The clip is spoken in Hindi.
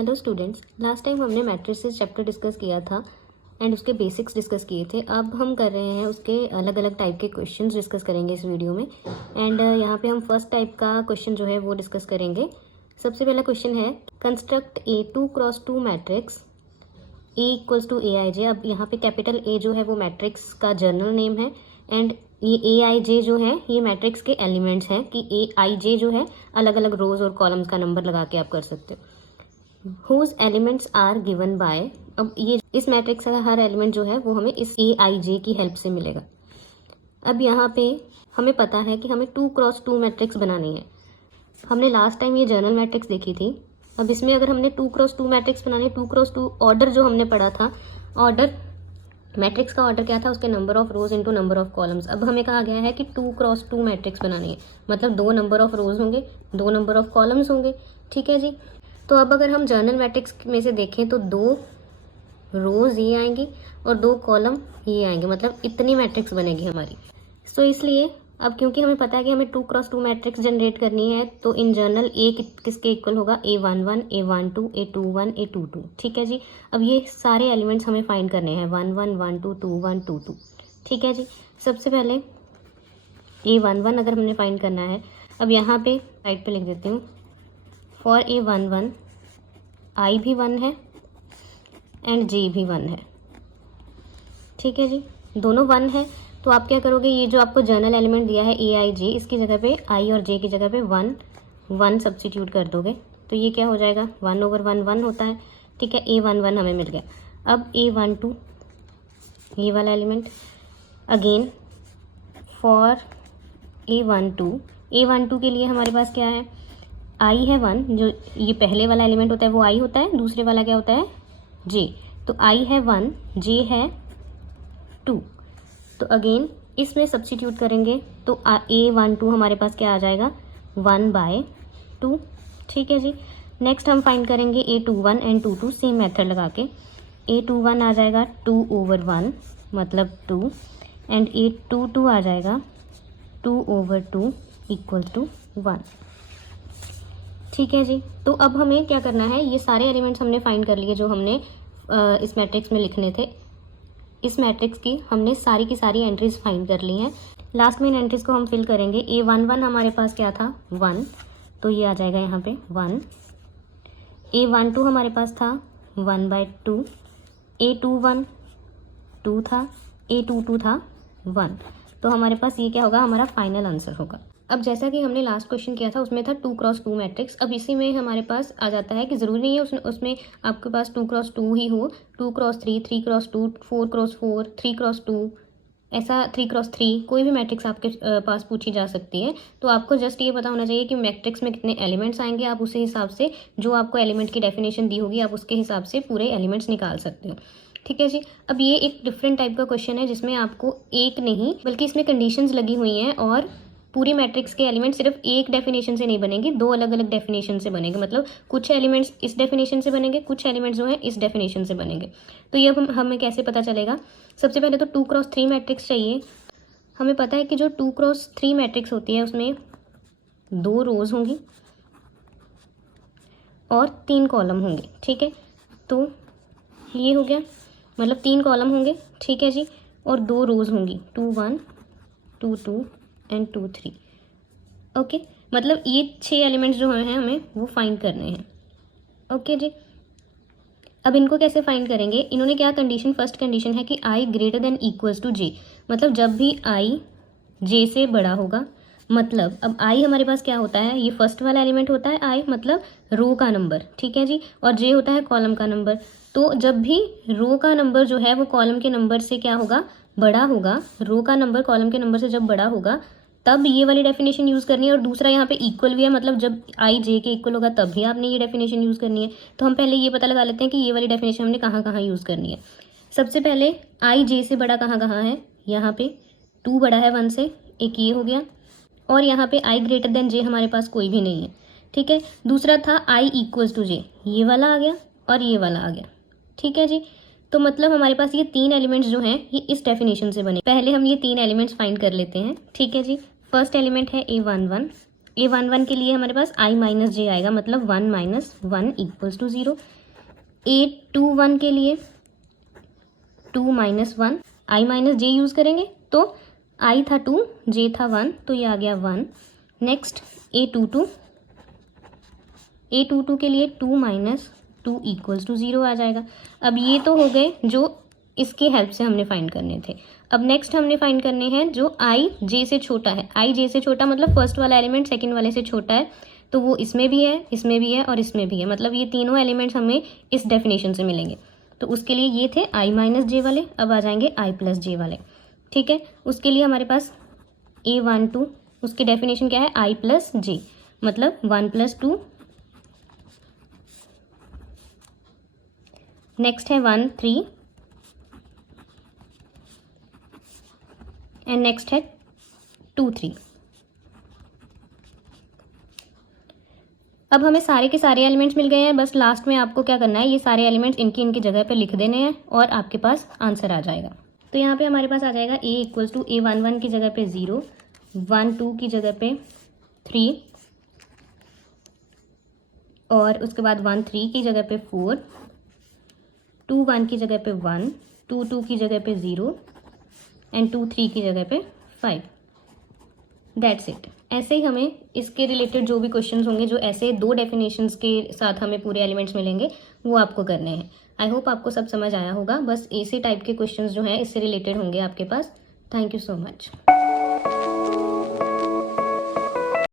हेलो स्टूडेंट्स, लास्ट टाइम हमने मैट्रिसेस चैप्टर डिस्कस किया था एंड उसके बेसिक्स डिस्कस किए थे। अब हम कर रहे हैं उसके अलग अलग टाइप के क्वेश्चंस डिस्कस करेंगे इस वीडियो में। एंड यहाँ पे हम फर्स्ट टाइप का क्वेश्चन जो है वो डिस्कस करेंगे। सबसे पहला क्वेश्चन है construct a 2x2 matrix A equals to a i j. अब यहाँ पे कैपिटल ए जो है वो मैट्रिक्स का जर्नल नेम है एंड ये ए आई जे जो है ये मैट्रिक्स के एलिमेंट्स हैं कि ए आई जे जो है अलग अलग रोज और कॉलम्स का नंबर लगा के आप कर सकते हो। Whose elements are given by, अब ये इस मैट्रिक्स का हर एलिमेंट जो है वो हमें इस ए आई जे की हेल्प से मिलेगा। अब यहाँ पे हमें पता है कि हमें 2x2 मैट्रिक्स बनानी है। हमने लास्ट टाइम ये जर्नल मैट्रिक्स देखी थी। अब इसमें अगर हमने 2x2 मैट्रिक्स बनाने, 2x2 ऑर्डर जो हमने पढ़ा था, ऑर्डर मैट्रिक्स का ऑर्डर क्या था, उसके number of rose into number of columns. अब हमें कहा गया है कि 2x2 मैट्रिक्स बनानी है, मतलब 2 नंबर ऑफ रोज होंगे, 2 नंबर ऑफ कॉलम्स होंगे। ठीक है जी। तो अब अगर हम जर्नल मैट्रिक्स में से देखें तो 2 रोज ये आएंगी और 2 कॉलम ये आएंगे, मतलब इतनी मैट्रिक्स बनेगी हमारी। सो इसलिए अब क्योंकि हमें पता है कि हमें 2x2 मैट्रिक्स जनरेट करनी है, तो इन जनरल ए किसके इक्वल होगा, A11, A12, A21, A22। ठीक है जी। अब ये सारे एलिमेंट्स हमें फाइंड करने हैं, 1 1 1 2 2 1 2 2। ठीक है जी। सबसे पहले A11 अगर हमने फाइंड करना है, अब यहाँ पे साइड पे लिख देती हूँ, फॉर A11 आई भी 1 है एंड जे भी 1 है। ठीक है जी, दोनों 1 है। तो आप क्या करोगे, ये जो आपको जर्नल एलिमेंट दिया है ए आई जे, इसकी जगह पे आई और जे की जगह पे 1 1 सब्स्टिट्यूट कर दोगे तो ये क्या हो जाएगा, 1/1 1 होता है। ठीक है, A11 हमें मिल गया। अब A12 ये वाला एलिमेंट, अगेन फॉर A12 के लिए हमारे पास क्या है, आई है 1, जो ये पहले वाला एलिमेंट होता है वो आई होता है, दूसरे वाला क्या होता है, जे। तो आई है 1, जे है 2। तो अगेन इसमें सब्स्टिट्यूट करेंगे तो A12 हमारे पास क्या आ जाएगा, 1/2। ठीक है जी। नेक्स्ट हम फाइंड करेंगे A21 एंड 22, सेम मेथड लगा के। A21 आ जाएगा 2/1 मतलब 2 एंड A22 आ जाएगा 2/2 इक्वल टू 1। ठीक है जी। तो अब हमें क्या करना है, ये सारे एलिमेंट्स हमने फाइंड कर लिए जो हमने इस मैट्रिक्स में लिखने थे। इस मैट्रिक्स की हमने सारी की सारी एंट्रीज फाइंड कर ली हैं। लास्ट में इन एंट्रीज को हम फिल करेंगे। A11 हमारे पास क्या था, 1, तो ये आ जाएगा यहाँ पे 1। A12 हमारे पास था 1/2। A21 2 था, A22 था 1। तो हमारे पास ये क्या होगा, हमारा फाइनल आंसर होगा। अब जैसा कि हमने लास्ट क्वेश्चन किया था उसमें था 2x2 मैट्रिक्स। अब इसी में हमारे पास आ जाता है कि ज़रूरी नहीं है उसमें आपके पास 2x2 ही हो, 2x3, 3x2, 4x4, 3x2, ऐसा 3x3 कोई भी मैट्रिक्स आपके पास पूछी जा सकती है। तो आपको जस्ट ये पता होना चाहिए कि मैट्रिक्स में कितने एलिमेंट्स आएंगे, आप उसी हिसाब से जो आपको एलिमेंट की डेफिनेशन दी होगी आप उसके हिसाब से पूरे एलिमेंट्स निकाल सकते हो। ठीक है जी। अब ये एक डिफरेंट टाइप का क्वेश्चन है जिसमें आपको एक नहीं बल्कि इसमें कंडीशंस लगी हुई हैं और पूरी मैट्रिक्स के एलिमेंट सिर्फ एक डेफिनेशन से नहीं बनेंगे, 2 अलग अलग डेफिनेशन से बनेंगे। मतलब कुछ एलिमेंट्स इस डेफिनेशन से बनेंगे, कुछ एलिमेंट्स जो है इस डेफिनेशन से बनेंगे। तो ये हमें कैसे पता चलेगा, सबसे पहले तो 2x3 मैट्रिक्स चाहिए। हमें पता है कि जो 2x3 मैट्रिक्स होती है उसमें 2 रोज होंगी और 3 कॉलम होंगे। ठीक है, तो ये हो गया, मतलब 3 कॉलम होंगे। ठीक है जी, और 2 रोज होंगी, 2 1 2 2 एंड 2 3। ओके, मतलब ये 6 एलिमेंट्स जो हैं हमें वो फाइंड करने हैं। ओके जी। अब इनको कैसे फाइंड करेंगे, इन्होंने क्या कंडीशन, फर्स्ट कंडीशन है कि आई ग्रेटर देन इक्वल्स टू जे, मतलब जब भी आई जे से बड़ा होगा, मतलब अब आई हमारे पास क्या होता है, ये फर्स्ट वाला एलिमेंट होता है आई, मतलब रो का नंबर। ठीक है जी, और जे होता है कॉलम का नंबर। तो जब भी रो का नंबर जो है वो कॉलम के नंबर से क्या होगा, बड़ा होगा, रो का नंबर कॉलम के नंबर से जब बड़ा होगा तब ये वाली डेफिनेशन यूज़ करनी है। और दूसरा यहाँ पे इक्वल भी है, मतलब जब आई जे के इक्वल होगा तब भी आपने ये डेफिनेशन यूज़ करनी है। तो हम पहले ये पता लगा लेते हैं कि ये वाली डेफिनेशन हमने कहाँ कहाँ यूज़ करनी है। सबसे पहले आई जे से बड़ा कहाँ कहाँ है, यहाँ पे 2 बड़ा है 1 से, एक ये हो गया, और यहाँ पे आई ग्रेटर देन जे हमारे पास कोई भी नहीं है। ठीक है, दूसरा था आई इक्वल्स टू जे, ये वाला आ गया और ये वाला आ गया। ठीक है जी। तो मतलब हमारे पास ये 3 एलिमेंट्स जो हैं ये इस डेफिनेशन से बने। पहले हम ये 3 एलिमेंट्स फाइंड कर लेते हैं। ठीक है जी। फर्स्ट एलिमेंट है A11, A11 के लिए हमारे पास I माइनस जे आएगा, मतलब 1 माइनस 1 इक्वल्स टू 0। A21 के लिए 2 minus 1, I minus J use करेंगे तो I था 2, J था 1, तो ये आ गया 1। नेक्स्ट A22 के लिए 2 माइनस 2 इक्वल्स टू 0 आ जाएगा। अब ये तो हो गए जो इसके हेल्प से हमने फाइंड करने थे। अब नेक्स्ट हमने फाइंड करने हैं जो I J से छोटा है। I J से छोटा मतलब फर्स्ट वाला एलिमेंट सेकंड वाले से छोटा है, तो वो इसमें भी है, इसमें भी है और इसमें भी है, मतलब ये तीनों एलिमेंट्स हमें इस डेफिनेशन से मिलेंगे। तो उसके लिए ये थे I माइनस जे वाले, अब आ जाएंगे I प्लस जे वाले। ठीक है, उसके लिए हमारे पास A12, उसकी डेफिनेशन क्या है, I प्लस जे, मतलब 1 प्लस 2। नेक्स्ट है 1 3 एंड नेक्स्ट है 2 3। अब हमें सारे के सारे एलिमेंट्स मिल गए हैं, बस लास्ट में आपको क्या करना है, ये सारे एलिमेंट्स इनकी इनकी जगह पे लिख देने हैं और आपके पास आंसर आ जाएगा। तो यहाँ पे हमारे पास आ जाएगा A इक्वल्स टू A11 की जगह पे 0, 1 2 की जगह पे 3 और उसके बाद 1 3 की जगह पे 4, 2 1 की जगह पे 1, 2 2 की जगह पे 0 एंड 2 3 की जगह पे 5। That's it. ऐसे ही हमें इसके रिलेटेड जो भी क्वेश्चंस होंगे, जो ऐसे दो डेफिनेशंस के साथ हमें पूरे एलिमेंट्स मिलेंगे, वो आपको करने हैं। आई होप आपको सब समझ आया होगा। बस ऐसे टाइप के क्वेश्चंस जो हैं इससे रिलेटेड होंगे आपके पास। Thank you so much.